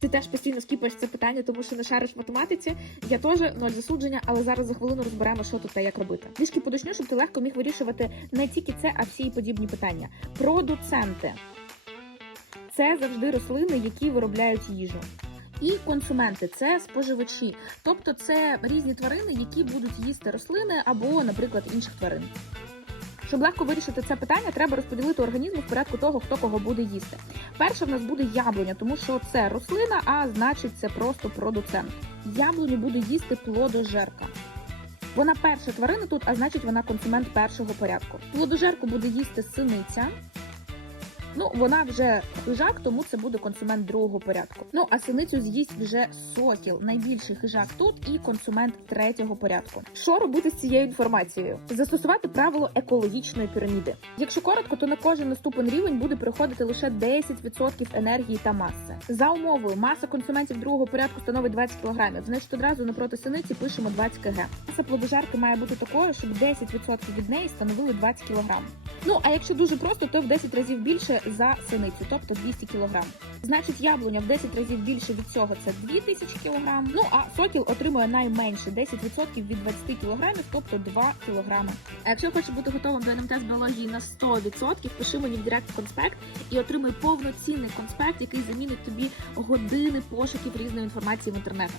Ти теж постійно скіпаєш це питання, тому що не шариш в математиці. Я теж ноль засудження, але зараз за хвилину розберемо, що тут та як робити. Трішки подочню, щоб ти легко міг вирішувати не тільки це, а всі подібні питання. Продуценти це завжди рослини, які виробляють їжу. І консументи це споживачі, тобто це різні тварини, які будуть їсти рослини або, наприклад, інших тварин. Щоб легко вирішити це питання, треба розподілити організм в порядку того, хто кого буде їсти. Перше в нас буде яблуня, тому що це рослина, а значить це просто продуцент. Яблуню буде їсти плодожерка. Вона перша тварина тут, а значить вона консумент першого порядку. Плодожерку буде їсти синиця. Ну, вона вже хижак, тому це буде консумент другого порядку. Ну а синицю з'їсть вже сокіл, найбільший хижак тут і консумент третього порядку. Що робити з цією інформацією? Застосувати правило екологічної піраміди. Якщо коротко, то на кожен наступний рівень буде приходити лише 10% енергії та маси. За умовою, маса консументів другого порядку становить 20 кг, значить одразу напроти синиці пишемо 20 кг. Маса плодожерки має бути такою, щоб 10% від неї становили 20 кг. Ну а якщо дуже просто, то в 10 разів більше за синицю, тобто 200 кг. Значить, яблуня в 10 разів більше від цього це 2000 кг. Ну а сокіл отримує найменше 10% від 20 кг, тобто 2 кг. А якщо хочеш бути готовим до НМТ з біології на 100%, пиши мені в директ конспект і отримай повноцінний конспект, який замінить тобі години пошуків різної інформації в інтернетах.